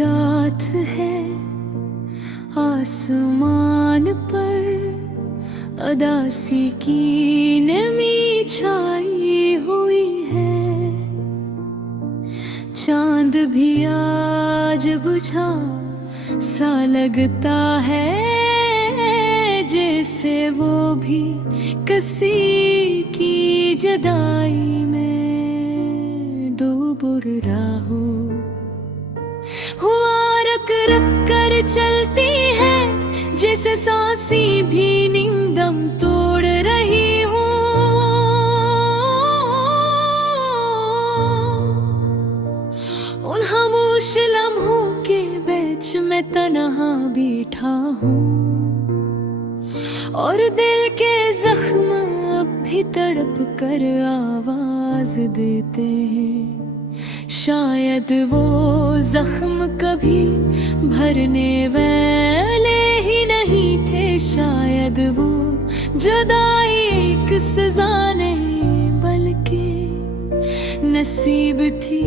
रात है, आसमान पर उदासी की नमी छाई हुई है। चांद भी आज बुझा सा लगता है, जैसे वो भी किसी की जुदाई में डूब रहा हो। हुआ रक रक कर चलती है, जैसे सांसी भी निंदम तोड़ रही हूँ। उन खामोश लम्हों के बीच में तन्हा बैठा हूँ, और दिल के जख्म अब भी तड़प कर आवाज देते हैं। शायद वो जख्म कभी भरने वाले ही नहीं थे, शायद वो जुदाई एक सजा नहीं बल्कि नसीब थी।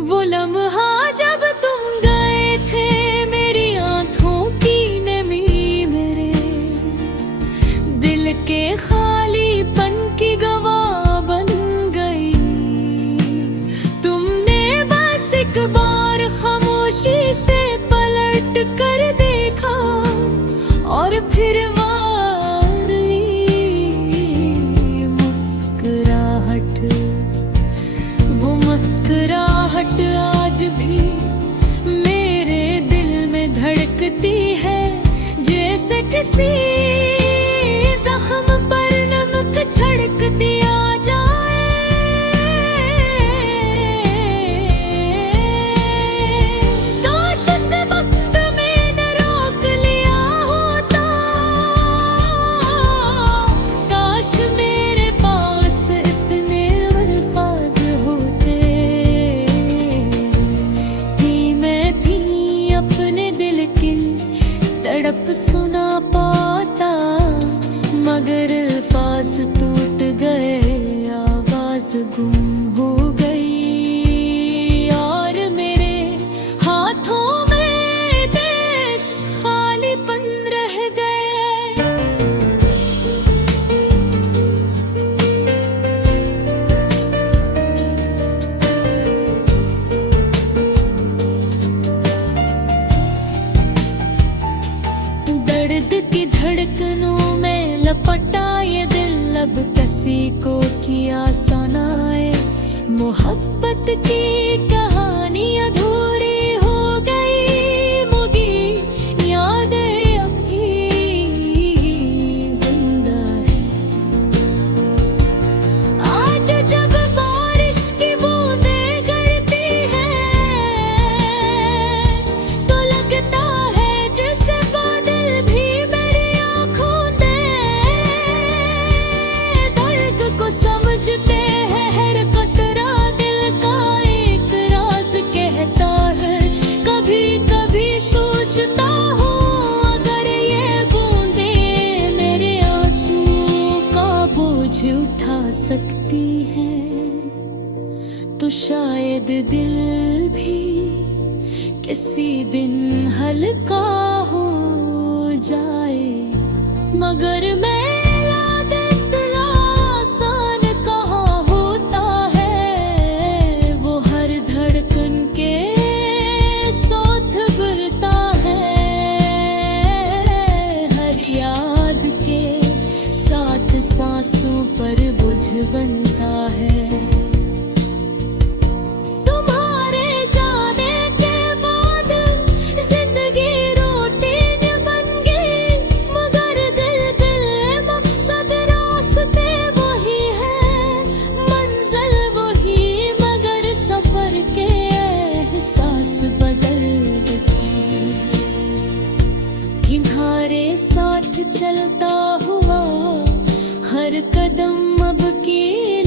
वो लम्हा जब तुम गए थे, मेरी आंखों की नमी मेरे दिल के खालीपन की गवाह बन गई। तुमने बस एक बार खामोशी से पलट कर देखा, और फिर वो मुस्कुराहट आज भी मेरे दिल में धड़कती है, जैसे किसी जख्म पर नमक छिड़क दिया जाए। काश उस वक्त मैंने रोक लिया होता, काश मेरे पास इतने अल्फाज होते कि मैं भी अपने दिल की तड़प सुना पाता। मगर अल्फाज टूट गए, आवाज गुम हो गई, और मेरे हाथों में देश खालीपन रह गए। दर्द की धड़कनों में लपटा ये दिल, अब किसी को किया सुनाए। मोहब्बत की कहानी अधूरी हो गई, मुगी यादें अभी जिंदा है। आज जब बारिश की बूंदें गिरती हैं, तो लगता है जैसे बादल भी मेरी आंखों में दर्द को समझते हैं। हर कतरा दिल का एक राज कहता है। कभी कभी सोचता हूँ, अगर ये बूंदें मेरे आंसू का बोझ उठा सकती हैं, तो शायद दिल भी किसी दिन हल्का हो जाए। मगर मेरा दिल आसान कहाँ होता है, वो हर धड़कन के साथ भरता है, हर याद के साथ सांसों पर बोझ बनता है। किनारे साथ चलता हुआ हर कदम अब की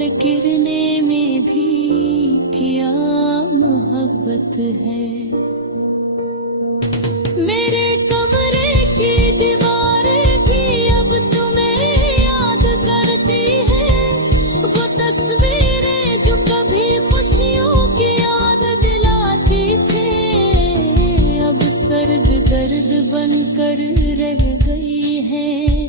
पल गिरने में भी क्या मोहब्बत है। मेरे कमरे की दीवारें भी अब तुम्हें याद करती हैं। वो तस्वीरें जो कभी खुशियों की याद दिलाती थी, अब सर्द दर्द बनकर रह गई हैं।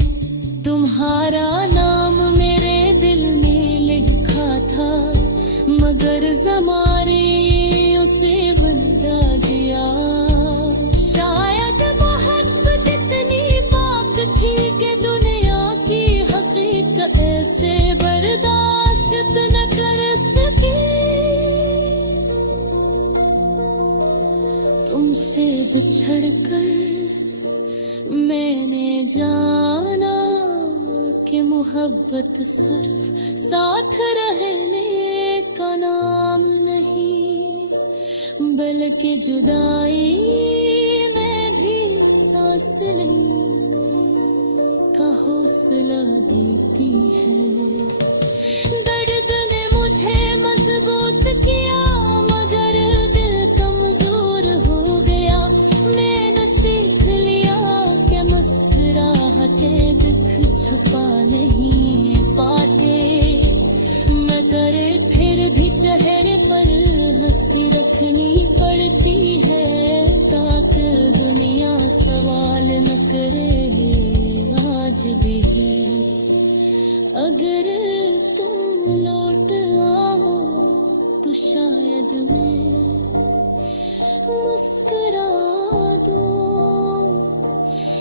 तुम्हारा नाम मेरे दिल में लिखा था, मगर ज़माने उसे भुला दिया। शायद मोहब्बत इतनी पाक थी कि दुनिया की हकीकत ऐसे बर्दाश्त न कर सकी। तुमसे बिछड़कर मैंने जाना कि मोहब्बत सिर्फ साथ रहने का नाम नहीं, बल्कि जुदाई में भी सांस लेने का हौसला देती है। दर्द ने मुझे मजबूत किया, मगर दिल कमजोर हो गया। मैंने सीख लिया कि मुस्कुराहटें दुख छुपा नहीं पाते, मगर फिर भी चेहरे पर हंसी रखनी पड़ती है, ताकि दुनिया सवाल न करे आज भी। अगर तुम लौट आओ तो शायद मैं मुस्कुरा दूं।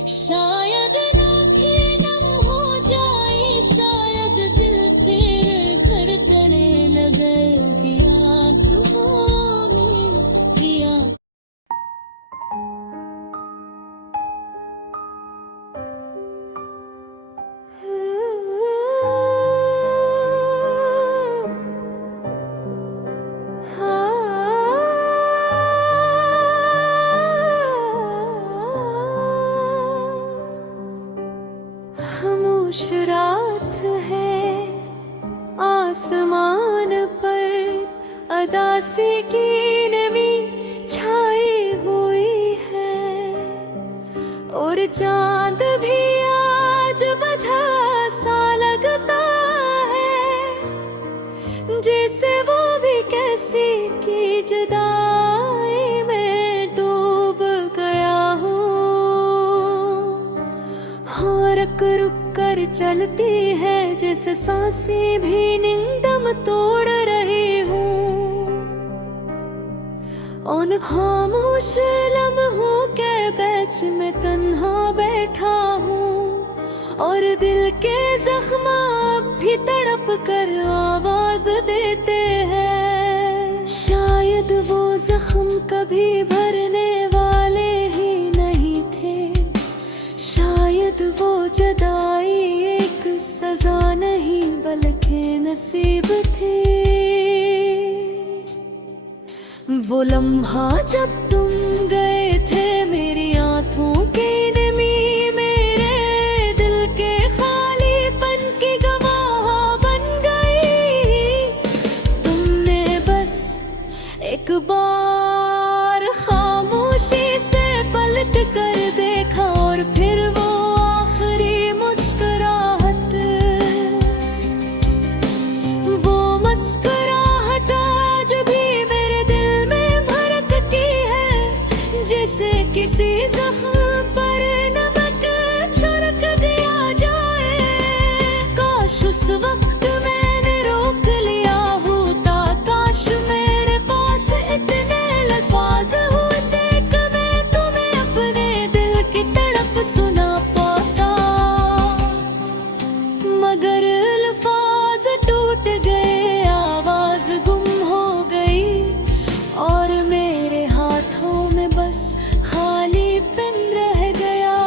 शायद आँखें नम हो जाए, शायद दिल फिर धड़कने लगे। किया तुमने किया। खामोश रात है आसमान पर, अदासी की नमी छाई हुई है, और चांद भी आज बुझा सा लगता है, जैसे वो भी कैसी की जुदाई में डूब गया हूँ। हाँ, रुक रुक कर चलती है जैसे सांसें भी निंदम तोड़ रही हूँ। उन खामोश लम्हों के बीच में तन्हा बैठा हूँ, और दिल के जख्म भी तड़प कर आवाज देते हैं। शायद वो जख्म कभी भरने वाले ही नहीं थे, शायद वो जुदाई एक सजा नहीं बल्कि नसीब थी। वो लम्हा जब तुम गए थे, मेरी आंखों की नमी मेरे दिल के खालीपन की गवाह बन गई। तुमने बस एक बार खामोशी से पलट कर देखा, और फिर वो आखिरी मुस्कुराहट, वो मुस्कुराहट आज भी मेरे दिल में भड़कती है, जैसे किसी जख्म पर नमक छिड़क दिया जाए। काश उस वक्त मैंने रोक लिया होता, काश मेरे पास इतने अल्फाज होते कि मैं तुम्हें अपने दिल की तड़प सुना पाता, मगर अल्फाज टूट गए, आवाज गुम हो गई, और मेरे हाथों में बस खालीपन रह गया।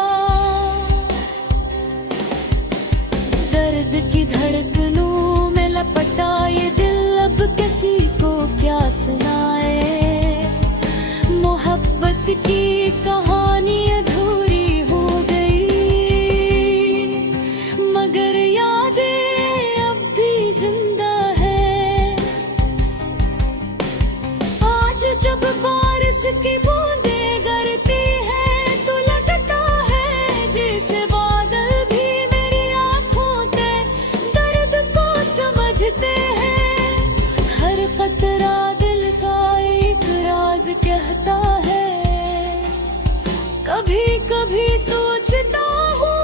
दर्द की धड़कनों में लपटा ये दिल अब किसी को क्या सुनाए। मोहब्बत की कहानी अधूरी हो गई, मगर यादें अब भी जिंदा है। की बूंदें गिरती है तो लगता है जैसे बादल भी मेरी आँखों के दर्द को समझते हैं। हर कतरा दिल का एक राज कहता है। कभी कभी सोचता हूँ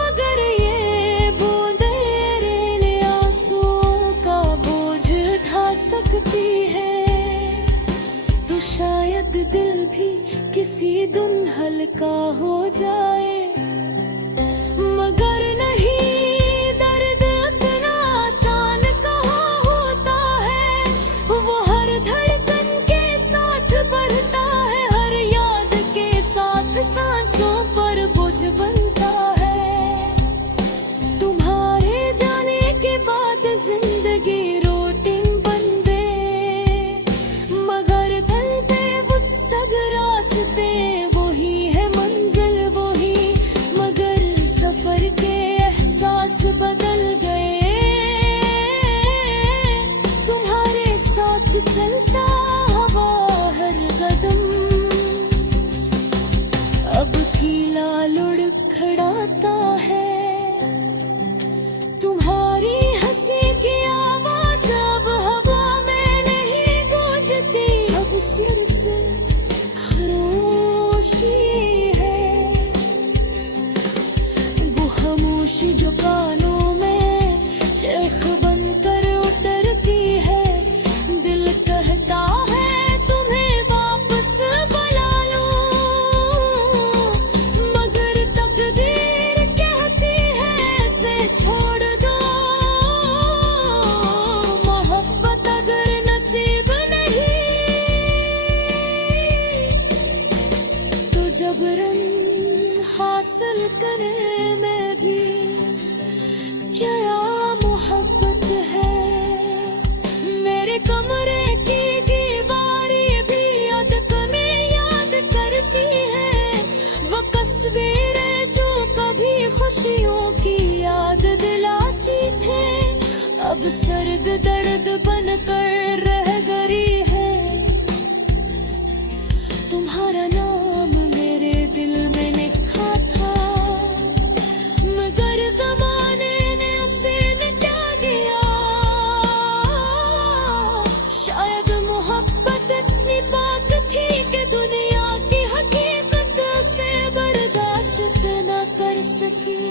अगर ये बूंदें मेरे आंसुओं का बोझ उठा सकती है तो शायद दिल भी किसी दिन हल्का हो जाए। मगर नहीं, दर्द इतना आसान कहाँ होता है। वो हर धड़कन के साथ बढ़ता है, हर याद के साथ सांसों पर बोझ बनता है। तुम्हारे जाने के बाद जिंदगी रूटीन बन गए, मगर दिल पे वो सब रास्ते वही है, मंजिल वही, मगर सफर के एहसास बदल गए। तुम्हारे साथ चलता हवा हर कदम अब कीला लुढ़खड़ाता है। तुम्हारी हंसी की आवाज अब हवा में नहीं गूंजती, अब सिर्फ खामोशी है। वो खामोशी जो कानों में चरख बनकर उतरती है। दिल कहता है तुम्हें वापस बुला लो, मगर तकदीर कहती है ऐसे छोड़ दो। मोहब्बत अगर नसीब नहीं तो जबरन हासिल करने में भी क्या मोहब्बत है। मेरे कमरे की दीवारें भी अदक में याद करती है वो तस्वीरें जो कभी खुशियों की याद दिलाती थे, अब सर्द दर्द बनकर रह गई है। तुम्हारा नाम मेरे दिल में लिखा था, मगर जमाने ने उसे मिटा दिया। शायद मोहब्बत इतनी बात थी कि दुनिया की हकीकत से बर्दाश्त न कर सकी।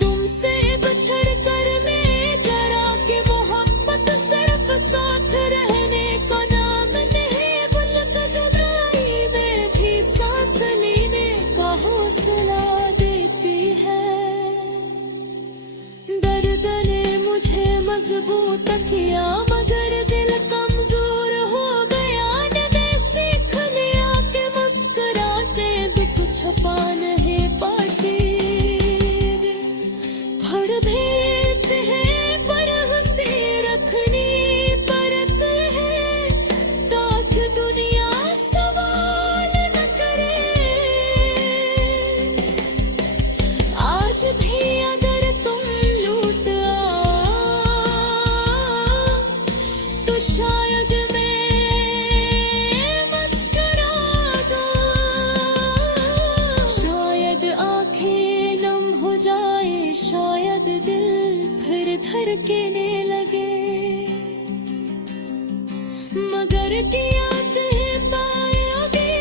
तुमसे बिछड़ कर मैं जरा कि मोहब्बत सिर्फ साथ रहने का नाम नहीं, बल्कि जुदाई में भी सांस लेने का हौसला देती है। दर्द ने मुझे मजबूत किया, मगर दिल कमजोर हो गया। ने सीख लिया कि मुस्कुराते दुख छुपा नहीं पाते। फड़ भेद है पर हंसी रखनी परत है, ताकि दुनिया सवाल न करे। आज भी अगर तुम लौट आओ तो शायद मैं मुस्कुरा दूं। शायद आंखें नम हो जाए, शायद दिल फिर धड़कने लगे, मगर कियात है पायोगे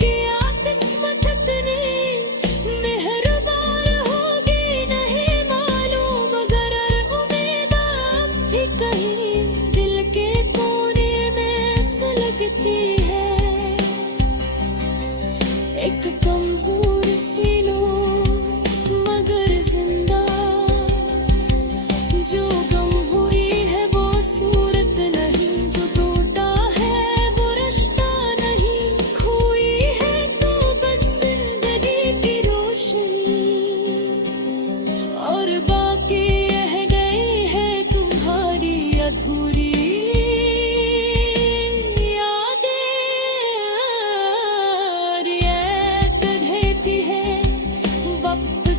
क्या किस्मत इतनी मेहरबान होगी नहीं मालूम, मगर उम्मीद अब भी कहीं दिल के कोने में सुलगती है। एक कमजोर सी मगर जिंदा जो गम हुई है वो सूरत नहीं, जो टूटा है वो रिश्ता नहीं, खोई है तो बस जिंदगी की रोशनी, और बाकी रह गई है तुम्हारी अधूरी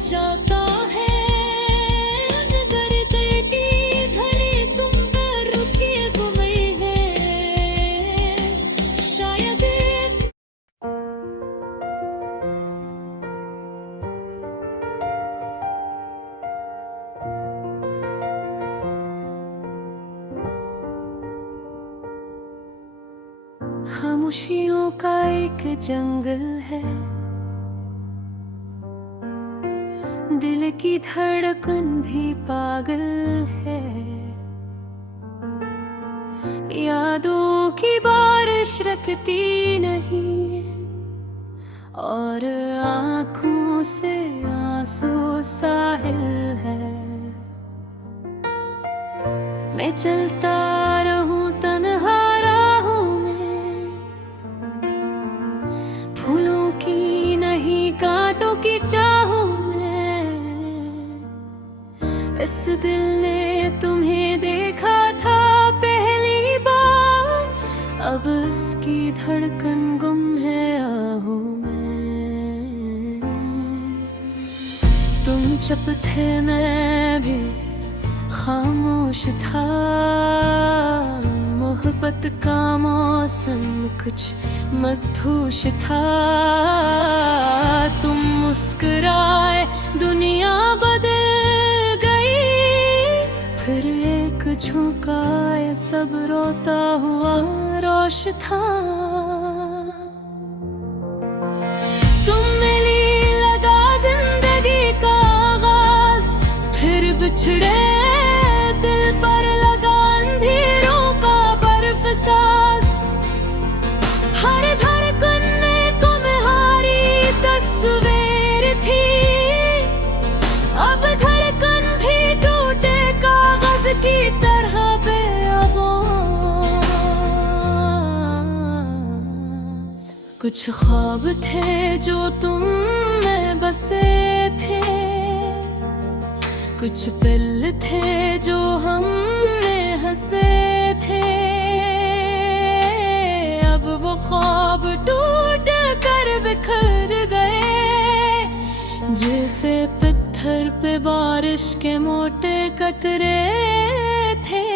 जाता है दर्द की धड़ी तुम पर रुकी घुमे है। शायद खामोशियों का एक जंगल है, दिल की धड़कन भी पागल है। यादों की बारिश रुकती नहीं और आँखों से आंसू साहिल है। मैं चलता रहूं तन्हा राहों में, फूलों की नहीं कांटों की चाहों में। इस दिल ने तुम्हें देखा था पहली बार, अब इसकी धड़कन गुम है आहों में। तुम चुप थे मैं भी खामोश था, मोहब्बत का मौसम कुछ मधुश था। तुम मुस्कुराए दुनिया बदल गई, फिर एक झुकाए सब रोता हुआ रोश था। तुम मिली लगा जिंदगी का आगाज, फिर बिछड़े दिल पर लगा अंधेरों का बर्फ साज। हर धड़कन में तुम्हारी तस्वीर थी, अब धड़कन भी टूटे कागज की तरह बेआवाज। कुछ ख्वाब थे जो तुम में बसे थे, कुछ पल थे जो हमने हंसे थे। अब वो ख्वाब टूट कर बिखर गए, जैसे पत्थर पे बारिश के मोटे कतरे थे।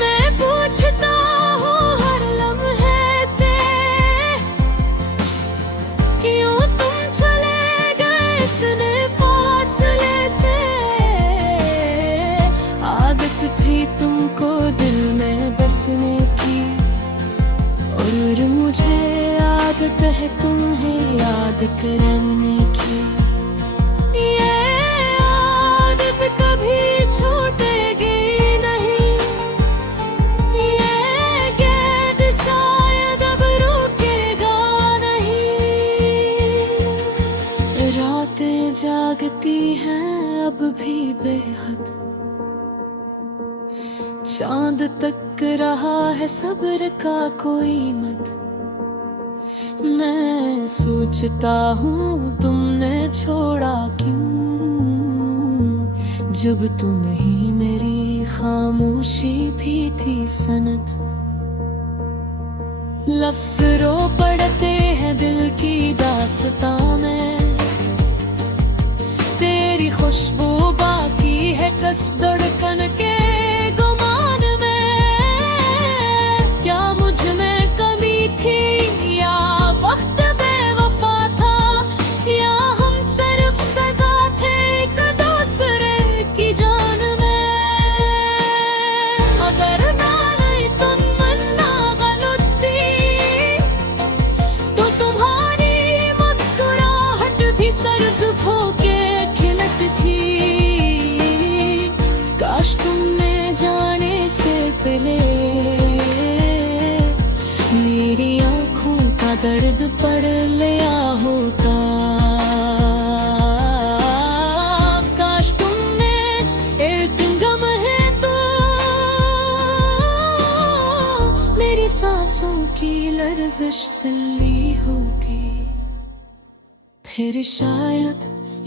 मैं पूछता हूँ हर लम्हे से, क्यों तुम चले गए इतने फासले से। आदत थी तुमको दिल में बसने की, और मुझे आदत है तुम्हें याद करने की। ये आदत कभी छूटेगी नहीं, ये गेट शायद अब रुकेगा नहीं। रातें जागती हैं अब भी बेहद, चांद तक रहा है सब्र का कोई मत। मैं सोचता हूँ तुमने छोड़ा क्यों, जब तुम ही मेरी खामोशी भी थी सनद। लफ्ज रो पड़ते हैं दिल की दास्तां में, तेरी खुशबू बाकी है कस धड़कन के गुमान में। क्या मुझ में कमी थी या वक्त बेवफा था, या हम सिर्फ सजा थे एक दूसरे की जान में। अगर नाले तुम मन्ना गलती, तो तुम्हारी मुस्कुराहट भी सर्द होके खिलत थी। काश तुमने जाने से पहले मेरी आँखों का दर्द पढ़ लिया होता। काश तुमने एक गम है तो मेरी सांसों की लर्जिश सुनी होती, फिर शायद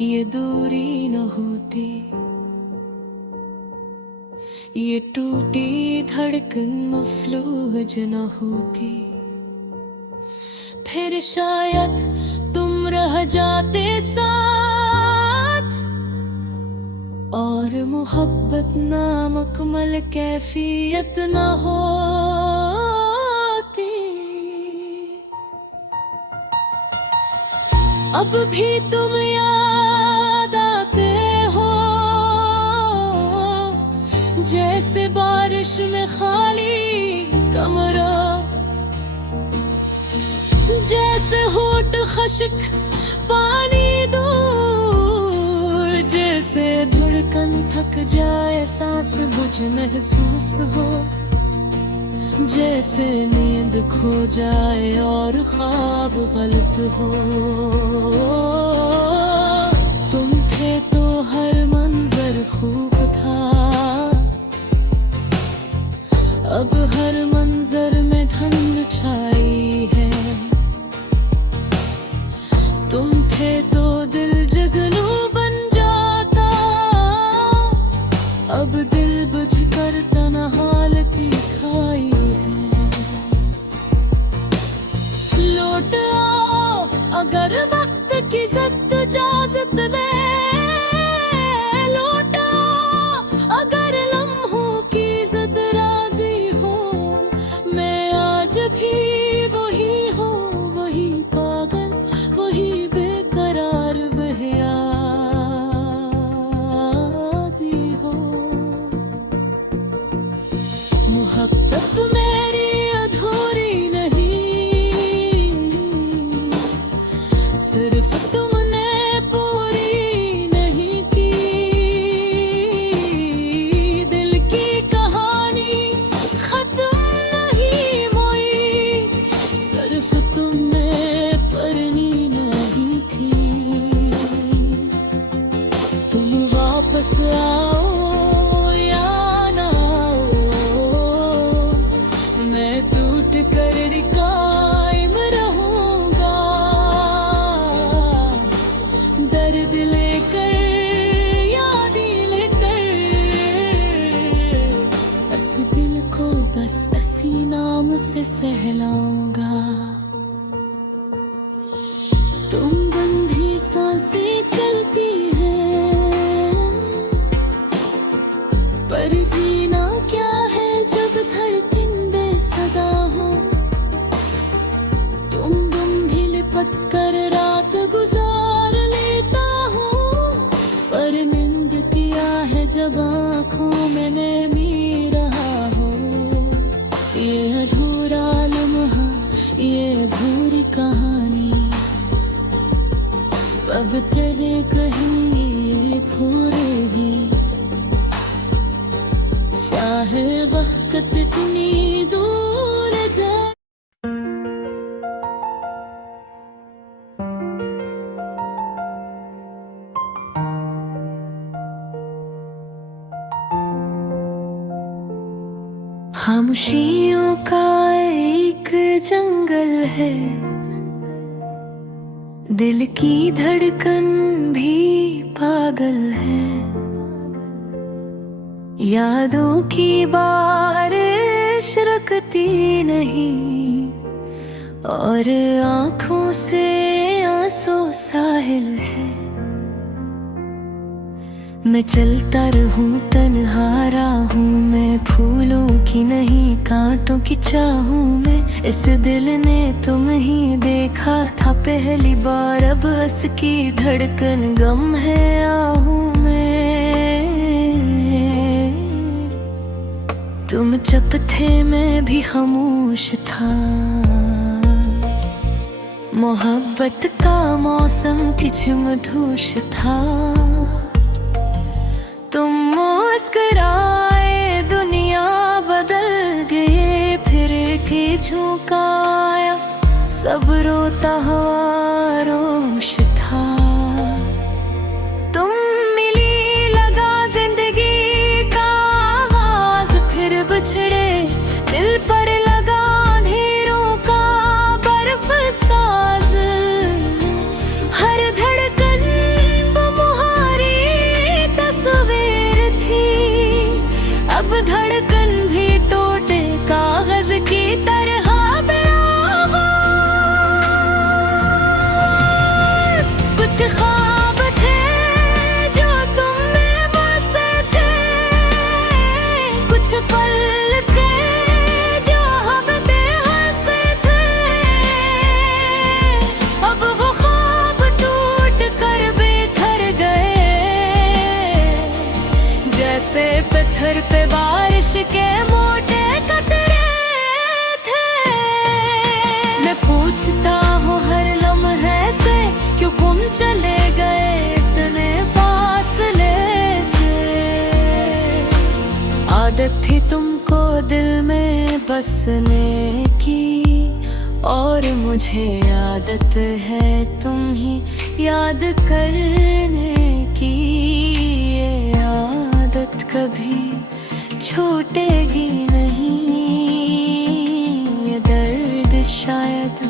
ये दूरी न होती। ये टूटी धड़कन मफलूज न होती, फिर शायद तुम रह जाते साथ, और मोहब्बत नामुकम्मल कैफियत न होती। अब भी तुम याद आते हो, जैसे जैसे बारिश में खाली कमरा, जैसे होठ खश्क पानी दूर, जैसे धड़कन थक जाए सांस बुझ महसूस हो, जैसे नींद खो जाए और ख्वाब गलत हो। तुम थे तो हर मंजर खूब था, अब हर मंजर में धुंध छाई है। तुम थे तो दिल जगनू बन जाता, अब दिल बुझ कर तन्हाई खाई है। लौट आओ अगर वक्त की इजाजत दे, लौट आओ अगर लम्हों की इज्जत राजी हो। मैं आज भी वही हूँ, वही पागल, वही बेकरार, वह आदी हो। मोहब्बत मेरी अधूरी नहीं, सिर्फ तुमने पूरी नहीं की। दिल की कहानी खत्म नहीं हुई, सिर्फ तुमने पढ़नी नहीं थी। तुम वापस आओ या ना आओ, मैं टूट कर कायम रहूंगा। दर्द लेकर याद लेकर, इस दिल को बस इसी नाम से सहलाऊंगा। तुम बंधी सांसें चलती हैं, पर जीना क्या है जब धड़कन बेसदा हो। तुम गुम भी लिपट कर रात गुजार लेता हूँ, पर नींद किया है जब आँखों में मैं मी रहा हूँ। ये अधूरा लम्हा, ये अधूरी कहानी, अब तेरे कहीं खोरेगी। चाहे वक्त इतनी दूर जाए। खामोशियों का एक जंगल है, दिल की धड़कन भी पागल है। यादों की बारिश रुकती नहीं, और आँखों से आंसू साहिल है। मैं चलता रहूं तन्हा राहों में, फूलों की नहीं कांटों की चाहूं में। इस दिल ने तुम ही देखा था पहली बार, अब हंस की धड़कन गम है आहूं में। तुम चुप थे मैं भी खामोश था, मोहब्बत का मौसम कुछ मधुश था। तुम मुस्कुराए दुनिया बदल गए, फिर के झुकाया सब रोता हुआ रोश था। तुम मिली लगा जिंदगी का आगाज, फिर बिछड़े दिल पर लगा अंधेरों का बर्फ साज। हर धड़कन तुम्हारी तस्वीर थी, अब धड़कन भी टूटे कागज की तरह बेआवाज़। कुछ ख्वाब थे जो तुम में बसे थे, कुछ पल थे जो हम बेहस थे। अब वो ख्वाब टूट कर बेघर गए, जैसे पत्थर पे बारिश दिल में बसने की, और मुझे आदत है तुम ही याद करने की। ये आदत कभी छूटेगी नहीं, ये दर्द शायद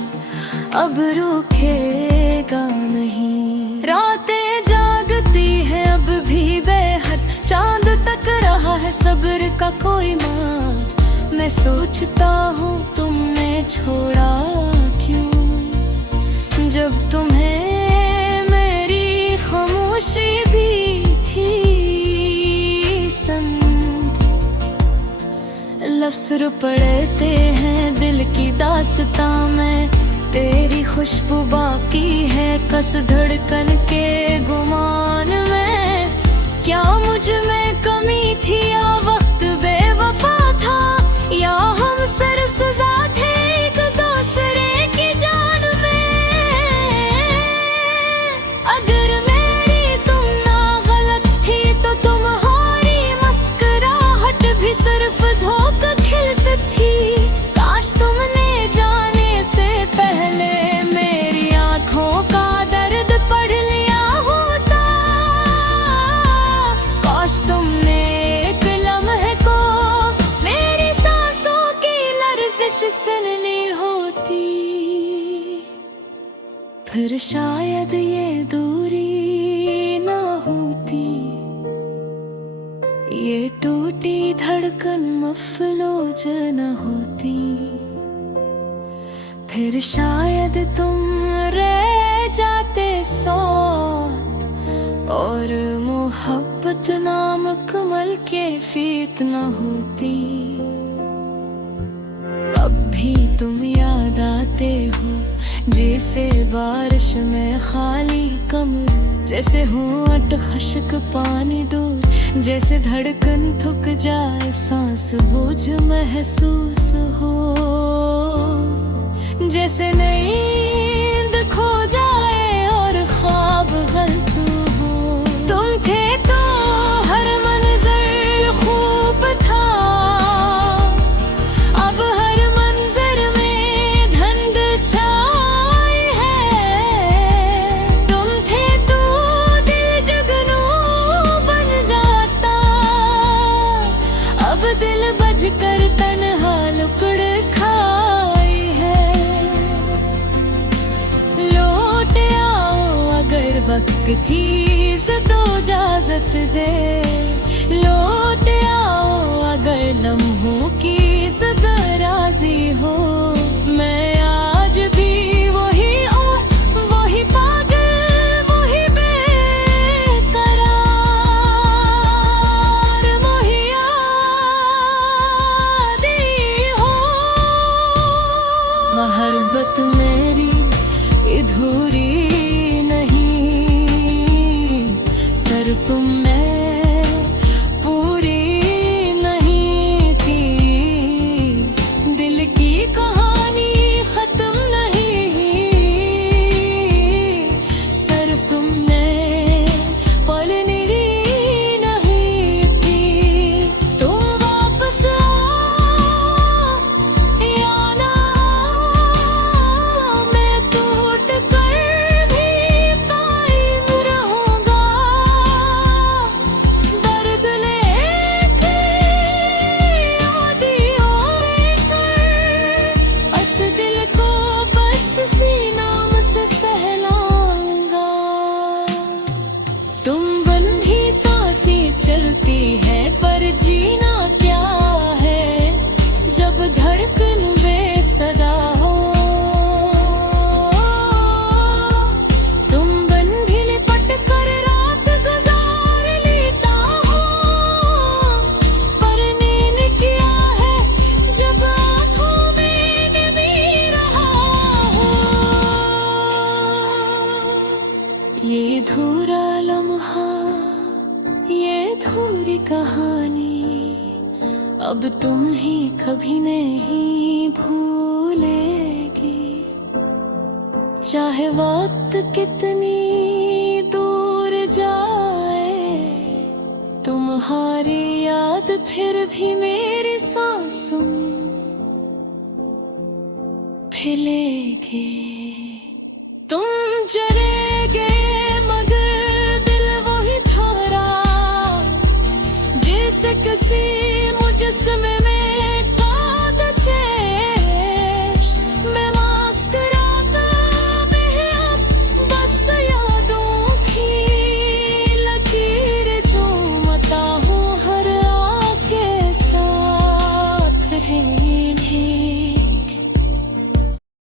अब रुकेगा नहीं। रातें जागती है अब भी बेहद, चांद तक रहा है सब्र का कोई मार्ग। मैं सोचता हूँ तुमने छोड़ा क्यों, जब तुम्हें मेरी खामोशी भी थी संग। लफ्ज़ पढ़ते हैं दिल की दास्तां में, तेरी खुशबू बाकी है कस धड़कन के गुमान में। क्या मुझ में कमी थी या वक्त बेवफा था, या हम सिर्फ सजा थे एक दूसरे की जान में। अगर मेरी तुम ना गलत थी तो तुम्हारी मुस्कुराहट भी सिर्फ धोखा खिलती थी। काश तुमने जाने से पहले मेरी आंखों का दर्द पढ़ लिया होता। काश तुमने एक लम्हे को मेरी सांसों की लर्जिश सुन ली होती, फिर शायद ये दूरी ना होती। ये टूटी धड़कन मफलूज न होती, फिर शायद तुम रह जाते साथ, और मोहब्बत नाम कमल के फीत न होती। अब भी तुम याद आते हो जैसे बारिश में खाली कमर, जैसे होंठ खश्क पानी दूर, जैसे धड़कन थक जाए सांस बोझ महसूस हो, जैसे नींद खो जाए और ख्वाब गलत हो। तुम थे तो हर मंजर खूब था, अब हर मंजर में धुंध छाई है। तुम थे तो दिल जुगनू बन जाता, अब दिल बजकर तन्हा लुकड़ खाई है। लौट आओ अगर वक्त थी तो इजाजत दे, लौट आओ अगर लम्हों की सदा राजी हो। मैं आज भी वही और वही पागल, वही बेकरार, वही आदी हो। मोहब्बत मेरी अधूरी सिर्फ तुम में पूरी नहीं थी। दिल की कहानी खत्म नहीं, सिर्फ तुमने पलनी नहीं थी। तुम वापस आओ या ना, मैं टूट कर भी कायम रहूंगा। तुम बन भी सांसें चलती है पर जीना क्या है, जब धड़कन बेसदा हो। तुम बन भी लिपट कर रात गुजार लेता हो, पर नींद क्या है जब आँखों में नमी रहा हो। ये धूरा लम्हा, ये धूरी कहानी, अब तुम ही कभी नहीं भूलेगी। चाहे वक्त कितनी दूर जाए, तुम्हारी याद फिर भी मेरी सांस मासूम खिलेगी।